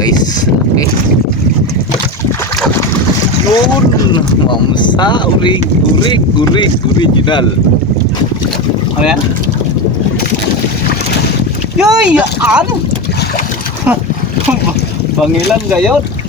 guys. Okay. Yun. Mamsa. Urig. Urig. Urig. Original. Ano yan? Yoy! Ano? Bangilan gayon.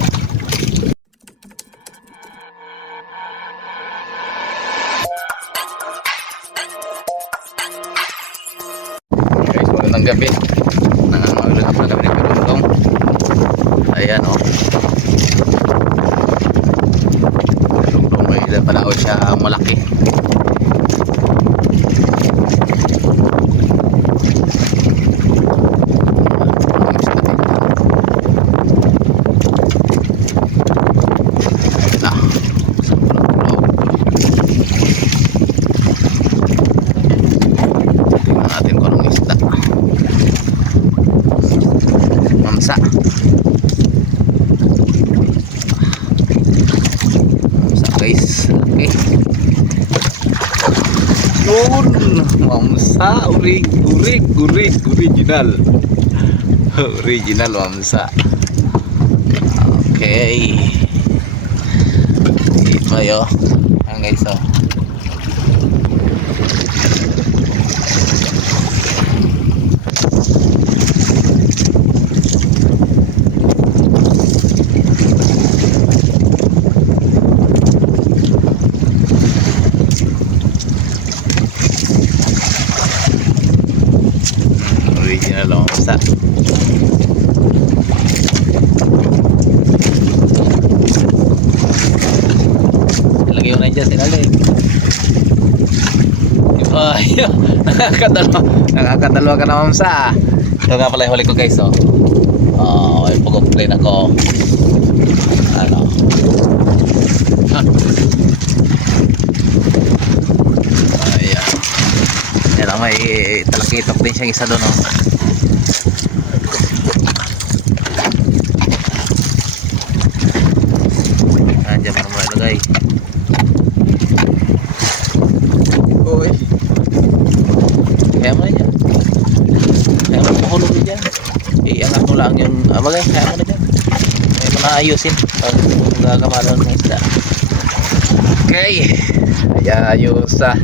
Mamsa. Urig. Urig. Urig. Original. Original mamsa. Okay. Ito yun. Ayan guys oh. Original lang mamsa. Ilagay mo na dyan sinalim. Ay, nakakadalawa. Nakakadalawa ka na mamsa. Ito nga pala yung huli ko guys oh. Oh, may pag-complain ako. Ano? Ayan. Yan ang may talakitok din siyang isa doon oh. Nandiyan mo naman ilagay. Uy. Kaya mo na dyan. Kaya mo mahulog na dyan. Iangat mo lang yung... Ah, bagay, kaya mo na dyan. Kaya mo na ayusin. Pag gagamalan ng isda. Okay. Ay, ayos ah.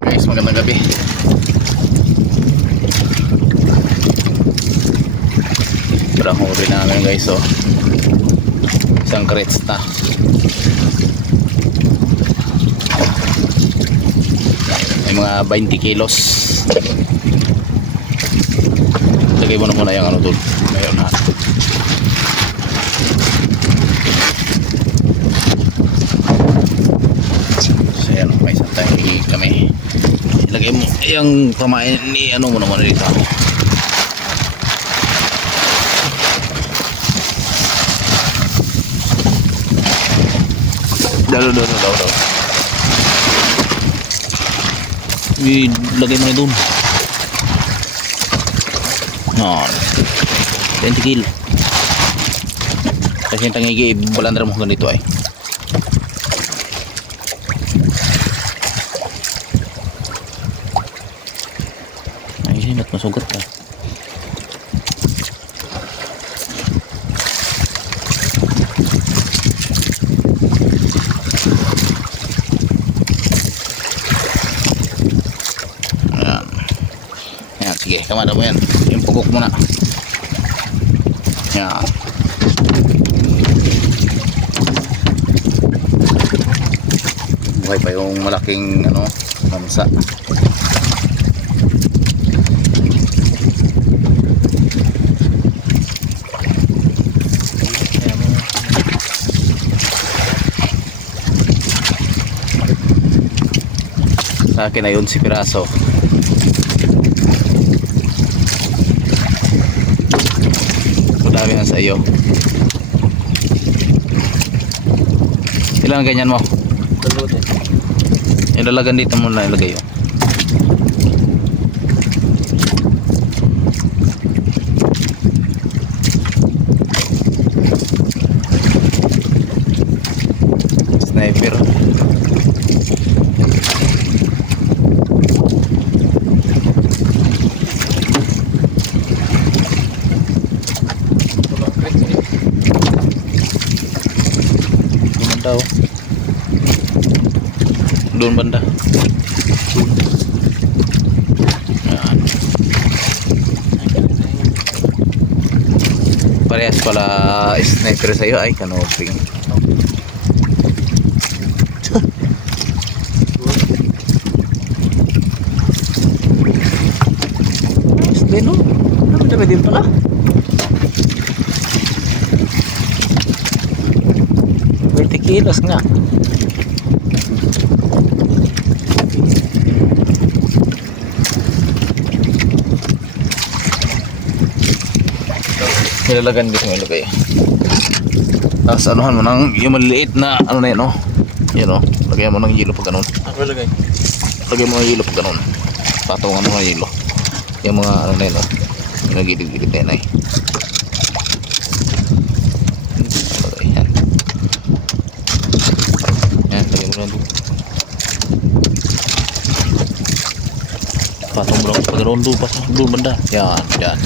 Guys, magandang gabi. Parang huli namin guys oh. Isang crates na. May mga 20 kilos. Lagay mo na muna yung ano doon. Ngayon na. So yan, may isang tayo kami. Ilagay mo yung pamain ni ano mo naman dito. Dalo, dalo, dalo, dalo. Ilagay mo na doon. Yan. 20 kilo. Kasi yung tangigi, balandra mo ganito ay. Ay, ba't masugat ka? Ayan. Ayan, sige, kamada mo yan. Yung pugok mo na. Ayan. Buhay pa yung malaking ano, mamsa. Sa akin ay 11 piraso. Madami na sa iyo. Ilan ganyan mo? Ilalagan dito muna ilagay yun. Sniper. banda oh. Doon banda. Doon. Yan. Parehas pala sniper sa'yo ay kanoping. Din oh. Ang dami din pala. Thirty kilos nga. Nilalagan gusto mo ilagay. Tapos anuhan mo ng yung maliliit na ano na yun oh. Yan oh. Lagyan mo ng yelo pag ganun. Ako lagay. Lagyan mo ng yelo pag ganun. Patungan mo ng yelo. Yung mga ano na yun oh. Yung nagilid-gilid na yun ay. Lagay yan. Yan, lagyan mo lang doon. Patong mo lang pag ganun doon pa sa banda. Yan. Yan.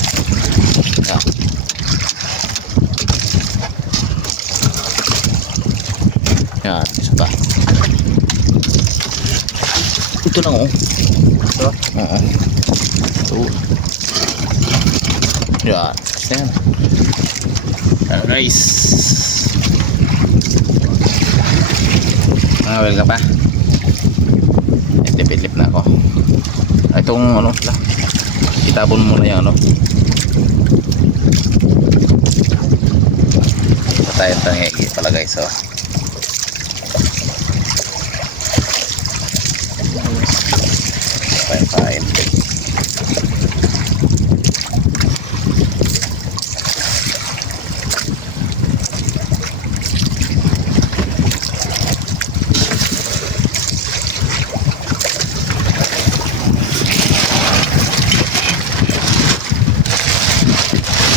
Yan, isa pa. Ito lang oh. Ito? Oo. Ito. Yan. Basta yan. Yan guys. Ah, well ka pa. Lip-lip na ako. Ah, Itong ano pala. Itabon mo na yung ano. Patay ang tangigi pala guys. Oh. Fine, fine.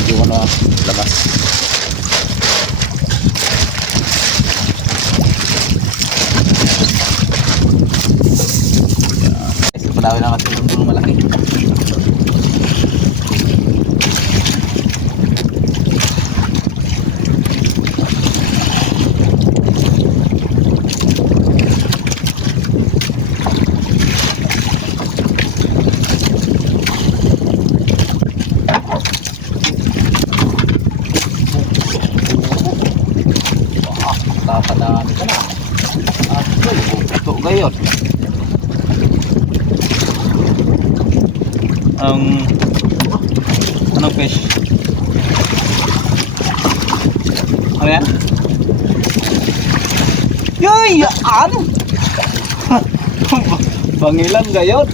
Yung ano, labas. Kasi lang natin yung dulo malaki. Ah, tapadami ka na. Ah, ito gayon. Ang... Anong fish? Ano yan? Yoy! Ano? Bangilan gayon.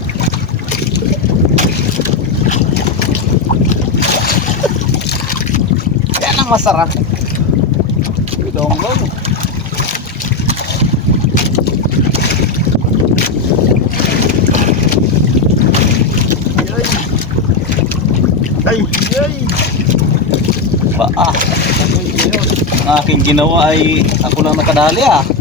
Yan ang masarap. Donggong. Ay, ay. Ba, ah. Ang aking ginawa ay ako lang nakadali ah.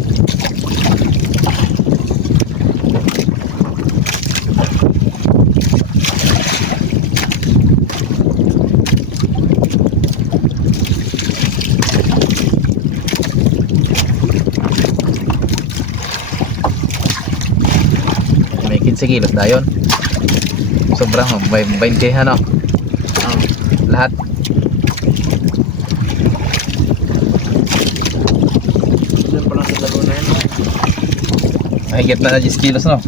15 kilos na yun. Sobrang, may 20 ano. Lahat. Dalo na yan. Mahigit na na 10 kilos no.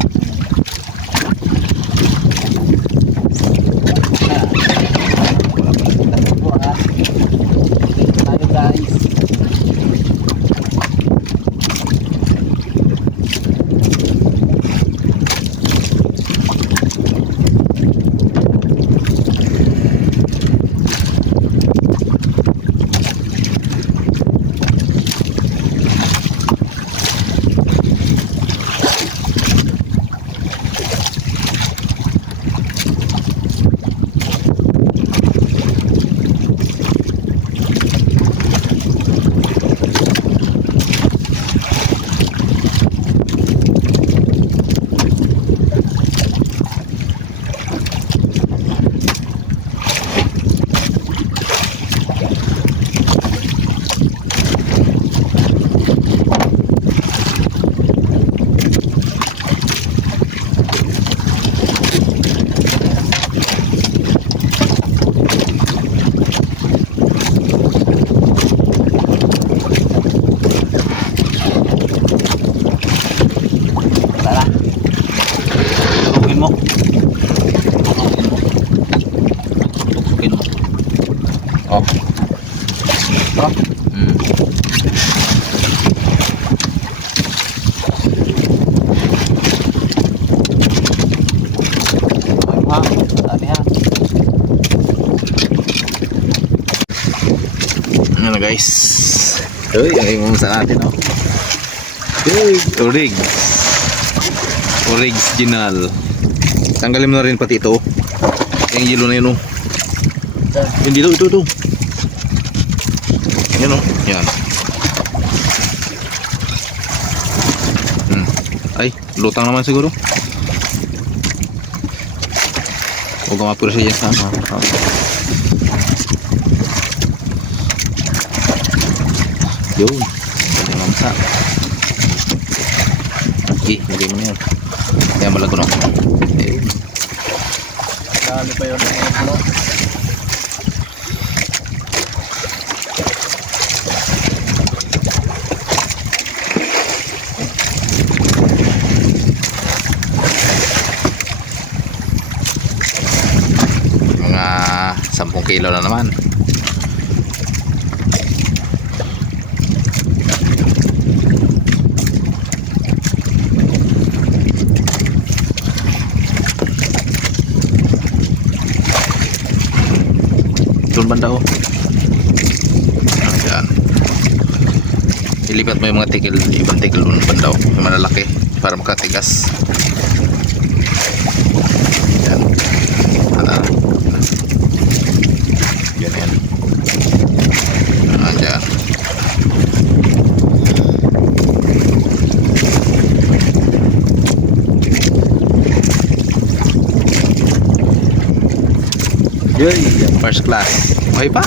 Guys? Uy, ang imong sa natin oh. Uy, orig. Original. Tanggalin mo na rin pati ito. Yung yellow na yun oh. Yung dito, ito, ito. Yan oh. Yan. Hmm. Ay, lutang naman siguro. Huwag ka mapursa dyan sa ano. Yun. Galing mamsa. Okay, hindi mo na yun. Kaya malago na. Ayun. Dali pa yun. Ano? Mga 10 kilo na naman. Banda oh. Ayan. Ilipat mo yung mga tikil, ibang tikil doon banda oh. Yung malalaki para makatigas. Yan. Ano? Yan yan. Ayan. Yoy, first class. Okay pa?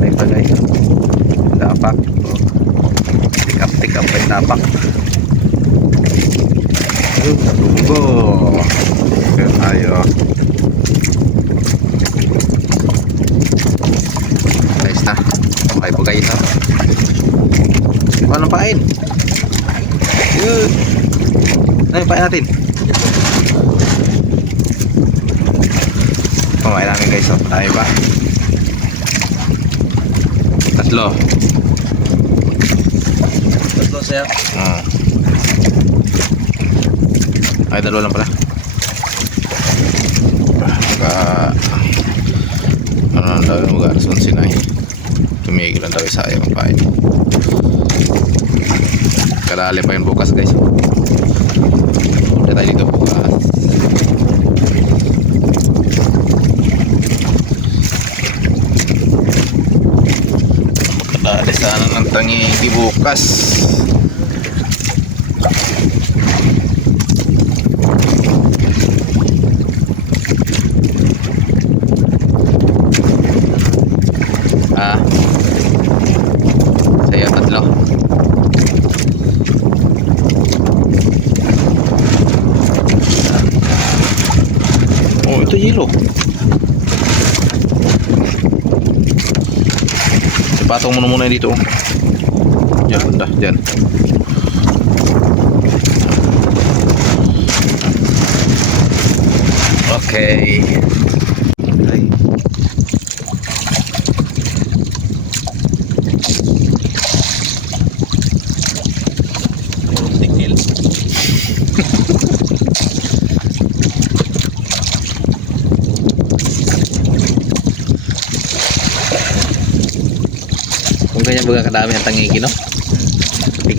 Okay pa guys. Up, tick up pa yung dapak. Ayun, Tunggo. Okay, tayo. Guys na. Okay po guys ha. Anong pain? Yun. Yung pain natin? Pamain namin guys. Oh. Tayo pa. Tatlo. Tatlo sir. Hmm. Ay, dalawa lang pala. Mga... Ano lang daw yung mga alas 11 na eh. Tumigil lang daw yung sayang ang pain. Kadali pa yun bukas guys. Punta tayo dito bukas. Kadali sana ng tangi di bukas. Ah. Saya tatlo. Oh, ito yelo. Ipatong mo na muna dito. Diyan, banda. Diyan. Okay. Okay. Kung ganyan baga kadami ang tangigi, no?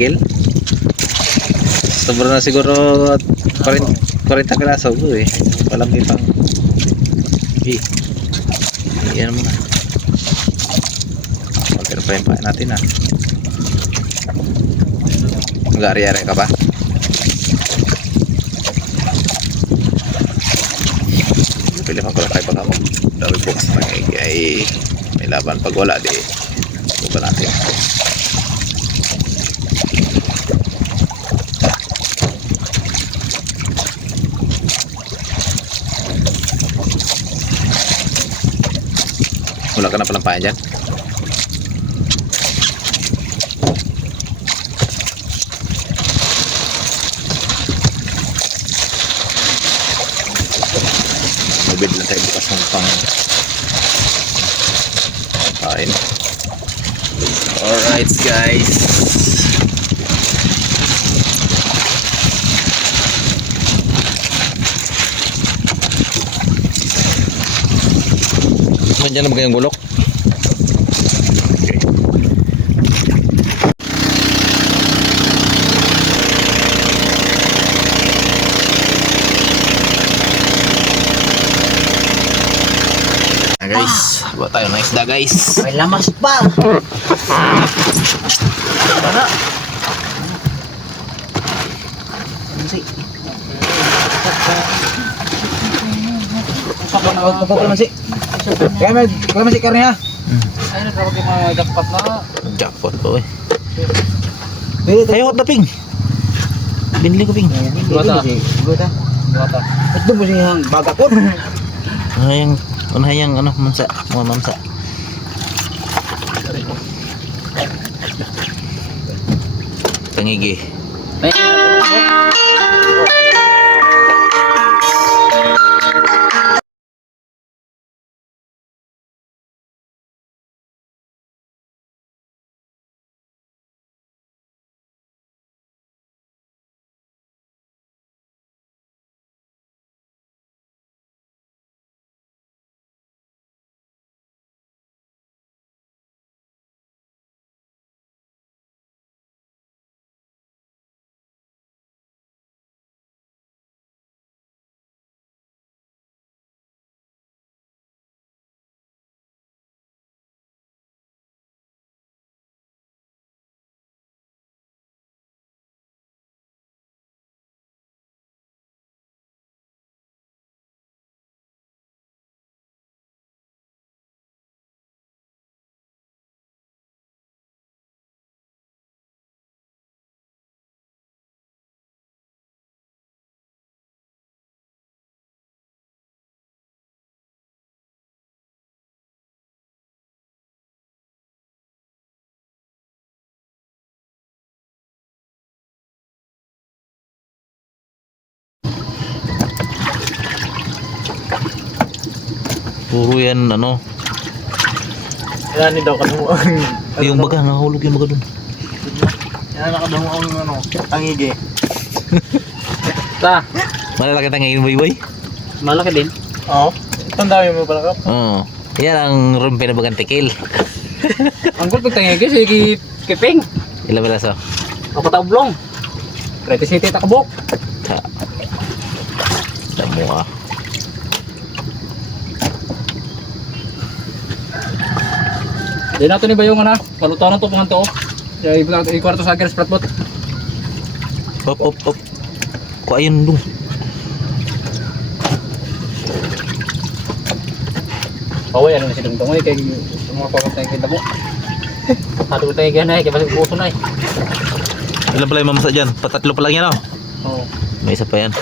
Tigil. Sobra na siguro 40, 40 kalaso ko eh. May pang... Eh. Yan mo na. Konti pa natin ah. Mag-ari-ari ka ba? Pili man ko lang kayo pag ako. Dami bukas na tangigi ay may laban. Pag wala di Buka natin. Ka na palang payan dyan? Mabid lang tayo bukas ng pang Kain. Alright guys. Nandiyan na ba kayong bulok? Okay. Ah, guys, buat tayo ng isda guys. May lamas pa. Pagpapag naman si. Kaya may, kaya may si karne ha. Ay, nagkawag yung mga jackpot na. Jackpot po eh. Pwede tayo. Ayaw na ping. Binili ko ping. Gota. Gota. Bata. Ito mo siyang bagakot. Unahayang, unahayang ano, mansa, mga mansa. Tangigi. Puro yan, ano. Yan, daw kanumo ang... Yung baga, nahulog yung baga dun. Yan, nakadumo ang ano, tangigi. Ta, Malalaki tangingin boy boy. malaki din. Oo. Itong dami mo pala kap. Oo. Yan ang rumpi na bagang tikil. Ang gulpig tangigi, sige kiping. Ilang piraso? Ako tablong. Pretty City takabok. Ta. Tamo ah. Di nato ni ba yung ano, paluto na to mga to. Kaya i-kwarto sa akin spratbot. Op, op, op. Ko ayun dun. Paway, ano na si Dungdong eh, kay mga pawag tayo kita mo. Hado tayo na eh, kaya balik puso na eh. Ilan pala yung mamasa dyan? Patatlo pa lang yan oh. Oo. May isa pa yan.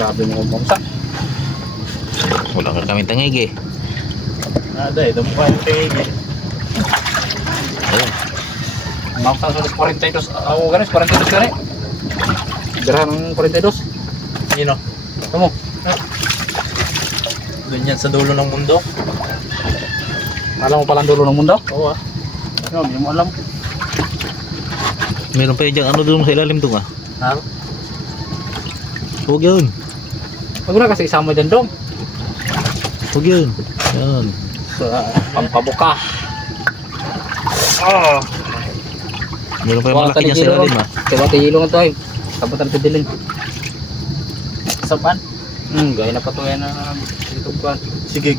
Grabe mo kung mamsa. Wala ka kami tangigi. Nada eh, damo pa yung tingin. Ayun. Mamsa sa 42, ako ganis, 42 ka rin. Garahan ng 42. Yun o. Ito mo. Ganyan sa dulo ng mundo. Alam mo palang dulo ng mundo? Oo ah. Ano, hindi mo alam. Meron pa yun dyan. Ano dun sa ilalim dun ah? Ha? Huwag yun. Huwag na kasi isama dyan dong. Huwag yun. Yan. Sa pampabuka. Oh. Meron pa yung malaki dyan sa ilalim ah. Diba tihilo nga to ay. Sabot na pidilin. Saban? Hmm, gaya na pa to yan na dito ba? Sige.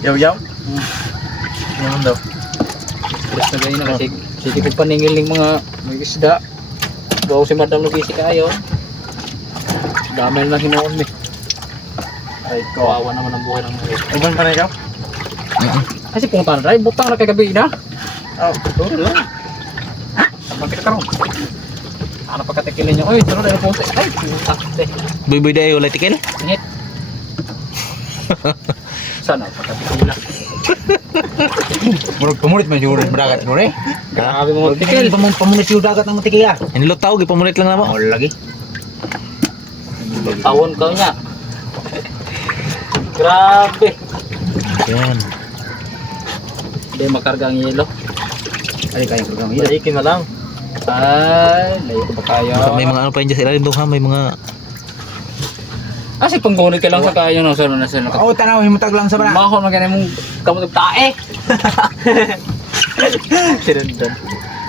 Yaw-yaw? Hmm. Naman daw. Stress na gaya na kasi sige ko paningil ng mga may isda. Bawa si Madam Lugisi kayo. Dami na hinuon eh. Ay, kawawa naman ang buhay ng mga Ibang pa na ikaw? Kasi pumunta na tayo, butang na kay gabi na. Oh, turo lang. Karon. Ano pagkatikilin nyo? Uy, sunod ay punta. Ay, puta. Eh, Boy boy dayo wala tikil. Ingit. Sana pagkatikila. Murag pamulit man sa dagat mo eh. Grabe mo tikil. Pamulit pamulit yung dagat ng matikil ah. Hinilot tao, gipamulit lang naman. Oh, lagi. Tawon ka niya. Grabe. Yan. Hindi makarga ang yelo. Ay, kaya ko kami. Ikin na lang. Ay, layo kaya? Baka may mga ano pa yun dyan sa ilalim doon ha. May mga... Ah, si panggunit ka lang sa kaya no, sir, na sir. Oo, tanaw, himutag lang sa bana. Mahon man ganyan mong kamot tae. Sinundan.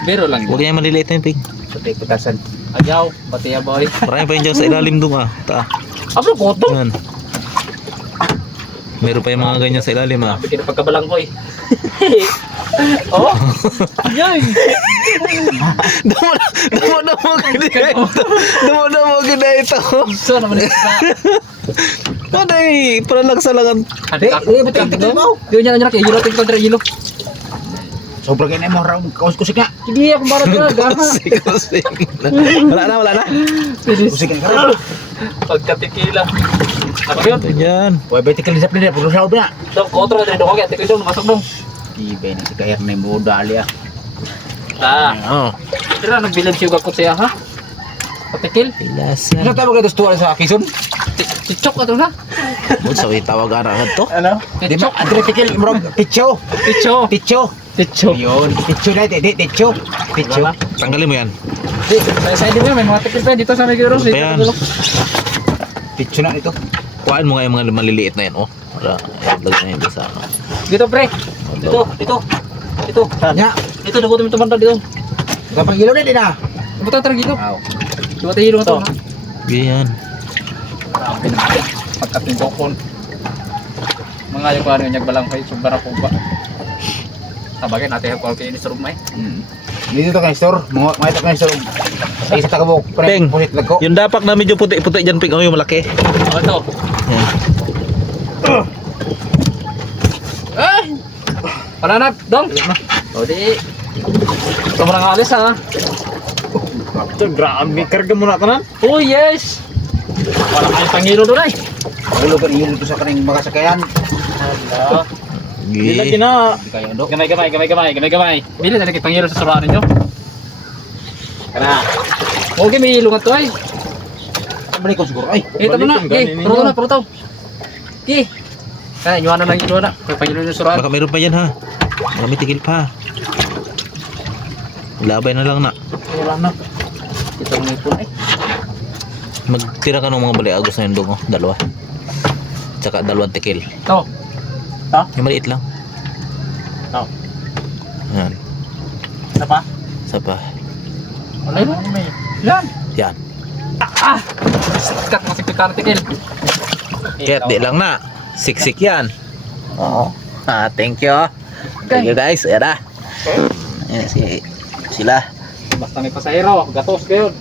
Biro lang Huwag niya maliliit na yung pig. Putay putasan. Ayaw, batiya boy. Marami pa yun dyan sa ilalim doon ah. Ta. Abo ko to. Yan. Meron pa yung mga ganyan sa ilalim ah. Bikin pagkabalang ko eh. oh. Yan. Damo na, damo na mo gina ito. Damo na mo gina ito. So naman isa. Paday, para lang sa langan. Adi ka. Eh, ba't ang tigil mo? Yun yan yan kay Yilo tingko dre Yilo. Sobrang kaya mo raw kaus-kusik na. Hindi ako para na gaha. Kusik-kusik. Wala na, wala na. Kusik ka raw. Pagkatikila. Ano yun? Ito yan. Uy, bay tikil sa plina, puro sa na. Dong kontrol dre dong kaya tikil dong masok dong. Ibay na si kaya na mo dali ah. Ah, Oh, tira nagbilan siya ko siya ha. Patikil. ilasan. Ano tawag ito tuwa sa Quezon? Chichok ato na. Kung sa itawag ara to. Ano? Di ba? Chichok. Andre tikil mo picho. Picho. Picho. Picho. Yun, picho na ito, di picho. Picho. Tanggalin mo yan. Di, sa sa mo may mga tikil pa dito sa Negros. Ano pa yan? Picho na ito. Kuhaan mo nga yung mga maliliit na yan, oh. Para, ilagay na yun sa ano. Dito pre. Dito, dito. Dito. Nya, Dito dago tumito banda dito. kapag ilaw na din ah. Buta tara dito. Wow. Diba tayo hilo to? Ganyan. Grabe naman. Pagkating kokon. Mga yung ano yung balang kayo, subara ko ba? Sabagay natin yung kwalkay ni Surub May. Mm. Dito to kay store, mga ito kay store. Ay sa tagabok, Peng. pre, pusit lagko. Yung dapak na medyo puti-puti dyan, pig. Oh, yung malaki. Ano to? Yan. Ay! Pananap, dong! O di. Sobrang alis ha. Ito, grabe, karga mo na tanan. Oh yes! Wala kayong pangilo doon ay. Ulo ka iyo to sa kaning makasakayan. Hala. Gi. na. Di kaya do. Gamay, gamay, gamay, gamay, gamay, gamay. Bili na kayong pangilo sa suraan ninyo. Okay, may ilungan to ay. Balik ko siguro. Ay, Eh, tama na. Eh, puro na, puro to. Eh. Kaya, iwan na lang, iwan na. Kaya pangilo yung suraan. Baka meron pa yan, ha. Baka may tigil pa. Labay na lang na. Wala na. Ito mo ipon ay. Magtira ka ng mga baliagos na yun doon, oh. Dalawa. Tsaka dalawang tikil. To. Yung maliit lang. To. Yan. Isa pa? Isa pa. Wala yun. Yan. Yan. Ah! Sikat mo si Picar Tikil. Kaya di lang na. Siksik yan. Oo. Ah, thank you. Thank you guys. Ayan na. Ayan si sila. Basta may pasahero, gatos kayo.